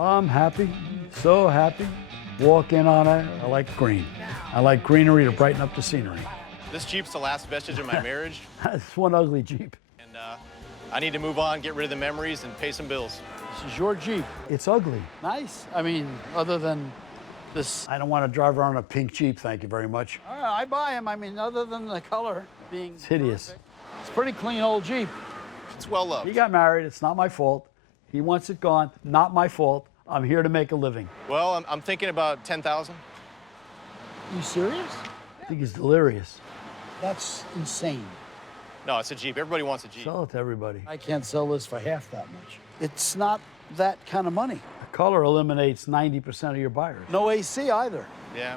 I'm happy, so happy. Walk in on it. I like green. I like greenery to brighten up the scenery. This Jeep's the last vestige of my marriage, It's one ugly Jeep. and I need to move on, get rid of the memories, and pay some bills. This is your Jeep. It's ugly. Nice. I mean, other than this. I don't want to drive around a pink Jeep, thank you very much. All right, I buy him. I mean, other than the color being. It's hideous. Terrific. It's a pretty clean old Jeep. It's well loved. He got married, it's not my fault. He wants it gone, not my fault. I'm here to make a living. Well, I'm thinking about 10,000. You serious? I think he's delirious. That's insane. No, it's a Jeep. Everybody wants a Jeep. Sell it to everybody. I can't sell this for half that much. It's not that kind of money. The color eliminates 90% of your buyers. No AC either. Yeah.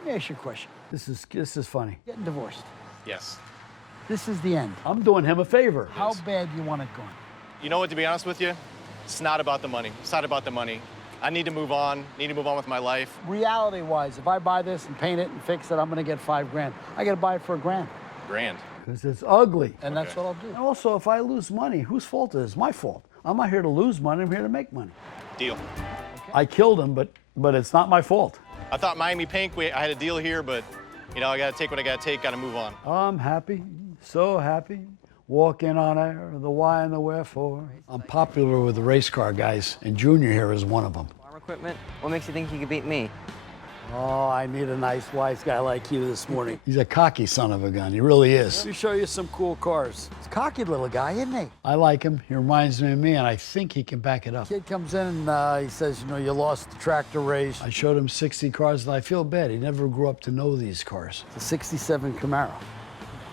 Let me ask you a question. This is funny. Getting divorced. Yes. This is the end. I'm doing him a favor. How bad do you want it gone? You know what, to be honest with you, it's not about the money. It's not about the money. I need to move on, with my life. Reality-wise, if I buy this and paint it and fix it, I'm gonna get $5 grand. I gotta buy it for $1 grand. Because it's ugly. And that's what I'll do. And also, if I lose money, whose fault is it? It's my fault. I'm not here to lose money, I'm here to make money. Deal. I killed him, but it's not my fault. I thought Miami Pink, I had a deal here, but, you know, I got to take what I got to take, got to move on. I'm happy, so happy. Walking on air, the why and the wherefore. I'm popular with the race car guys, and Junior here is one of them. Farm equipment? What makes you think you could beat me? Oh, I need a nice, wise guy like you this morning. He's a cocky son of a gun. He really is. Let me show you some cool cars. He's a cocky little guy, isn't he? I like him. He reminds me of me, and I think he can back it up. Kid comes in and he says, you know, you lost the tractor race. I showed him 60 cars, and I feel bad. He never grew up to know these cars. It's a 67 Camaro.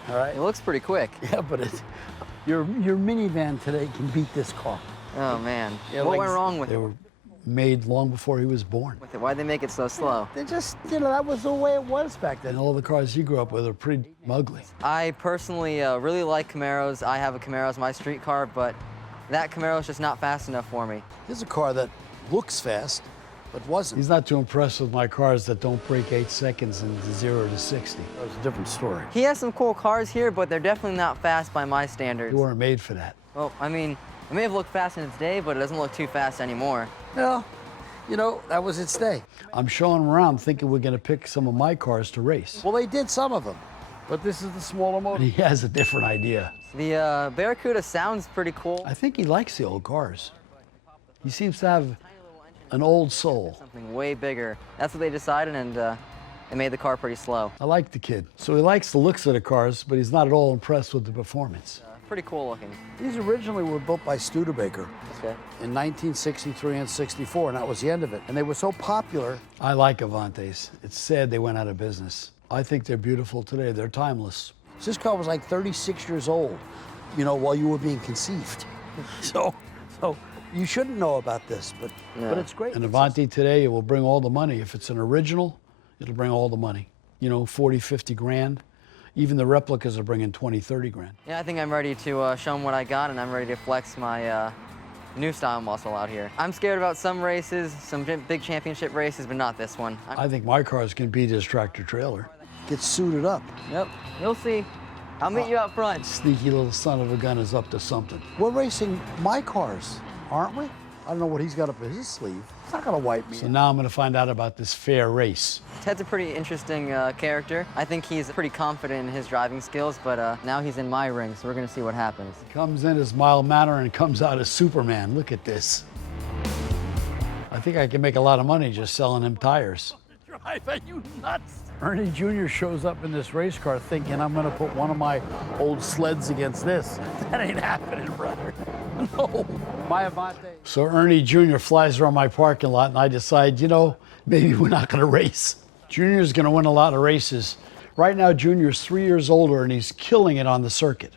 All right? It looks pretty quick. Yeah, but your minivan today can beat this car. Oh, man. Yeah, What like- went wrong with They it? were made long before he was born. Why'd they make it so slow? They just, you know, that was the way it was back then. And all the cars he grew up with are pretty ugly. I personally really like Camaros. I have a Camaro as my street car, but that Camaro is just not fast enough for me. Here's a car that looks fast, but wasn't. He's not too impressed with my cars that don't break 8 seconds in 0 to 60. That was a different story. He has some cool cars here, but they're definitely not fast by my standards. You weren't made for that. Well, I mean, it may have looked fast in its day, but it doesn't look too fast anymore. Well, you know, that was its day. I'm showing him around thinking we're going to pick some of my cars to race. Well, they did some of them, but this is the smaller But motor. he has a different idea. The Barracuda sounds pretty cool. I think he likes the old cars. He seems to have an old soul. Something way bigger. That's what they decided, and it made the car pretty slow. I like the kid. So he likes the looks of the cars, but he's not at all impressed with the performance. Pretty cool looking. These originally were built by Studebaker Okay. in 1963 and 64, and that was the end of it. And they were so popular. I like Avantes. It's sad they went out of business. I think they're beautiful today. They're timeless. This car was like 36 years old, you know, while you were being conceived. So you shouldn't know about this, but it's great. An Avante today, it will bring all the money. If it's an original, it'll bring all the money. You know, 40, 50 grand. Even the replicas are bringing 20, 30 grand. Yeah, I think I'm ready to show them what I got, and I'm ready to flex my new style muscle out here. I'm scared about some races, some big championship races, but not this one. I think my cars can beat his tractor trailer. Get suited up. Yep, you'll see. I'll meet you out front. Sneaky little son of a gun is up to something. We're racing my cars, aren't we? I don't know what he's got up his sleeve. It's not gonna wipe me. So now I'm going to find out about this fair race. Ted's a pretty interesting character. I think he's pretty confident in his driving skills, but now he's in my ring, so we're gonna see what happens. Comes in as mild manner and comes out as Superman. Look at this. I think I can make a lot of money just selling him tires. Drive, are you nuts? Ernie Jr. shows up in this race car thinking I'm going to put one of my old sleds against this. That ain't happening, brother. No. My Avante. So Ernie Jr. flies around my parking lot, and I decide, you know, maybe we're not going to race. Junior's going to win a lot of races. Right now, Junior's 3 years older, and he's killing it on the circuit.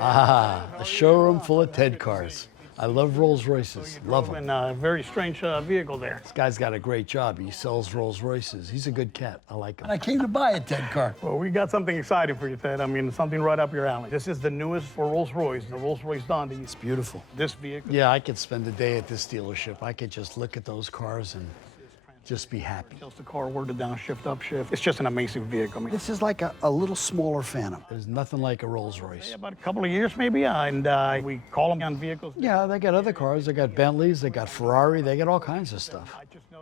A showroom full of Ted cars. I love Rolls Royces, love them. In a very strange vehicle there. This guy's got a great job. He sells Rolls Royces. He's a good cat. I like him. I came to buy a Ted car. Well, we got something exciting for you, Ted. I mean, something right up your alley. This is the newest for Rolls-Royce, the Rolls-Royce Dundee. It's beautiful. This vehicle. Yeah, I could spend a day at this dealership. I could just look at those cars and just be happy. Tells the car where to downshift, upshift. It's just an amazing vehicle. I mean, This is like a little smaller Phantom. There's nothing like a Rolls Royce. about a couple of years maybe, and we call them on vehicles. Yeah, they got other cars. They got Bentleys, they got Ferrari, they got all kinds of stuff.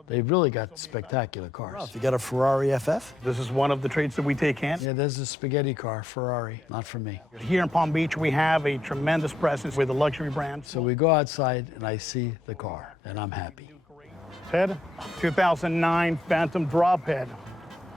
They've really got spectacular cars. You got a Ferrari FF? This is one of the trades that we take in. Yeah, there's a spaghetti car, Ferrari, not for me. Here in Palm Beach, we have a tremendous presence with the luxury brands. So we go outside and I see the car and I'm happy. Ted, 2009 Phantom drop head.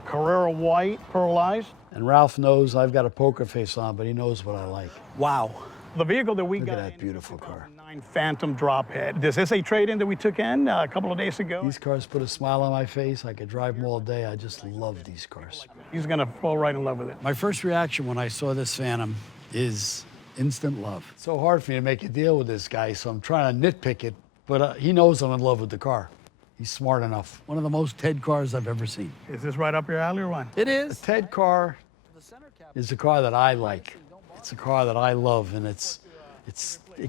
Carrera white, pearlized. And Ralph knows I've got a poker face on, but he knows what I like. Wow. The vehicle that we Look got at that in beautiful is car. 2009 Phantom drop head. This is a trade-in that we took in a couple of days ago. These cars put a smile on my face. I could drive them all day. I just love these cars. He's gonna fall right in love with it. My first reaction when I saw this Phantom is instant love. It's so hard for me to make a deal with this guy, so I'm trying to nitpick it, but he knows I'm in love with the car. He's smart enough. One of the most Ted cars I've ever seen. Is this right up your alley or what? It The is. Ted car is a car that I like. It's a car that I love, and it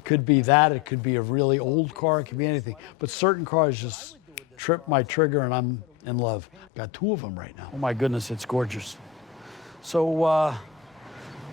could be that, it could be a really old car, it could be anything. But certain cars just trip my trigger and I'm in love. Got two of them right now. Oh my goodness, it's gorgeous. So,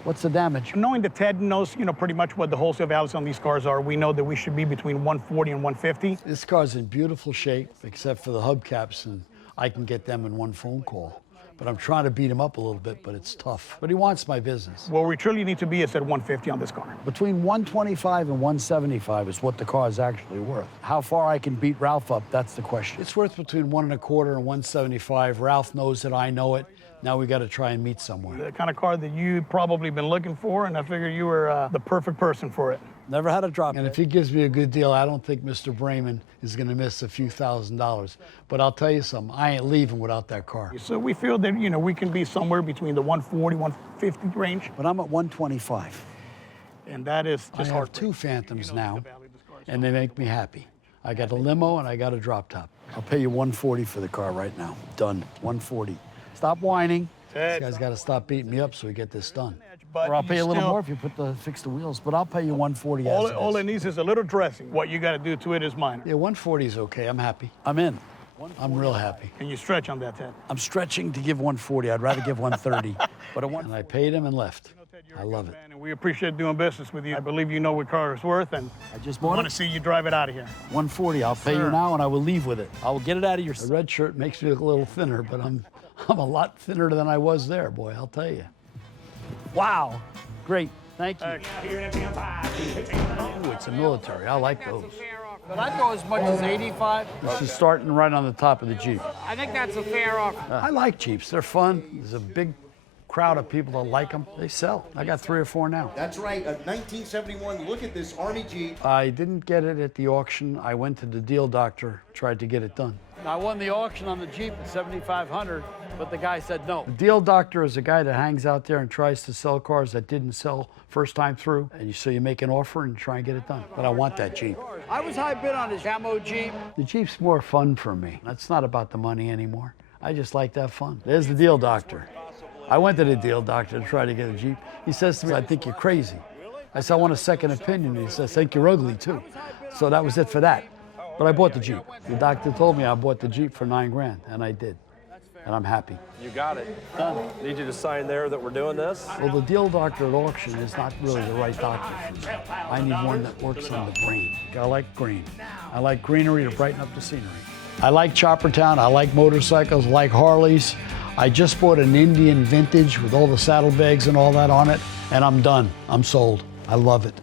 what's the damage? Knowing that Ted knows, pretty much what the wholesale values on these cars are, we know that we should be between 140 and 150. This car's in beautiful shape, except for the hubcaps, and I can get them in one phone call. But I'm trying to beat him up a little bit, but it's tough. But he wants my business. Where we truly need to be is at 150 on this car. Between 125 and 175 is what the car is actually worth. How far I can beat Ralph up, that's the question. It's worth between 125 and 175. Ralph knows that I know it. Now we got to try and meet somewhere. The kind of car that you've probably been looking for, and I figure you were the perfect person for it. Never had a drop. And if he gives me a good deal, I don't think Mr. Brayman is going to miss a few $1,000s. But I'll tell you something, I ain't leaving without that car. So we feel that, we can be somewhere between the 140, 150 range, But I'm at 125. and that is I just have hard. two Phantoms now, and they make me happy. I got a limo and I got a drop top. I'll pay you 140 for the car right now. Done. 140. Stop whining. This guy's got to stop beating me up so we get this done. But Or I'll pay you a little still- more if you fix the wheels, but I'll pay you 140 as it All is. it needs is a little dressing. What you got to do to it is minor. Yeah, 140 is okay. I'm happy. I'm in. I'm real happy. Can you stretch on that, Ted? I'm stretching to give 140. I'd rather give 130. But And I paid him and left. I love it. Man, and we appreciate doing business with you. I believe you know what car is worth, and I just I bought want it. to see you drive it out of here. 140. I'll pay you Sir. now, and I will leave with it. I will get it out of your. The red shirt makes me look a little thinner, but I'm a lot thinner than I was there, boy, I'll tell you. Wow. Great. Thank you. Ooh, it's a military. I like those. But I'd go as much as 85. This is starting right on the top of the Jeep. I think that's a fair offer. I like Jeeps. They're fun. There's a big crowd of people that like them. They sell. I got 3 or 4 now. That's right, a 1971. Look at this Army Jeep. I didn't get it at the auction. I went to the deal doctor, tried to get it done. I won the auction on the Jeep at 7,500, but the guy said no. The deal doctor is a guy that hangs out there and tries to sell cars that didn't sell first time through. And so you make an offer and try and get it done. But I want that Jeep. I was high bid on his camo Jeep. The Jeep's more fun for me. That's not about the money anymore. I just like that fun. There's the deal doctor. I went to the deal doctor to try to get a Jeep. He says to me, I think you're crazy. I said, I want a second opinion. He says, I think you're ugly too. So that was it for that. But I bought the Jeep. The doctor told me I bought the Jeep for $9 grand, and I did. And I'm happy. You got it. Need you to sign there that we're doing this. Well, the deal doctor at auction is not really the right doctor for me. I need one that works on the brain. I like green. I like greenery to brighten up the scenery. I like Choppertown. I like motorcycles, I like Harleys. I just bought an Indian vintage with all the saddlebags and all that on it, and I'm done. I'm sold. I love it.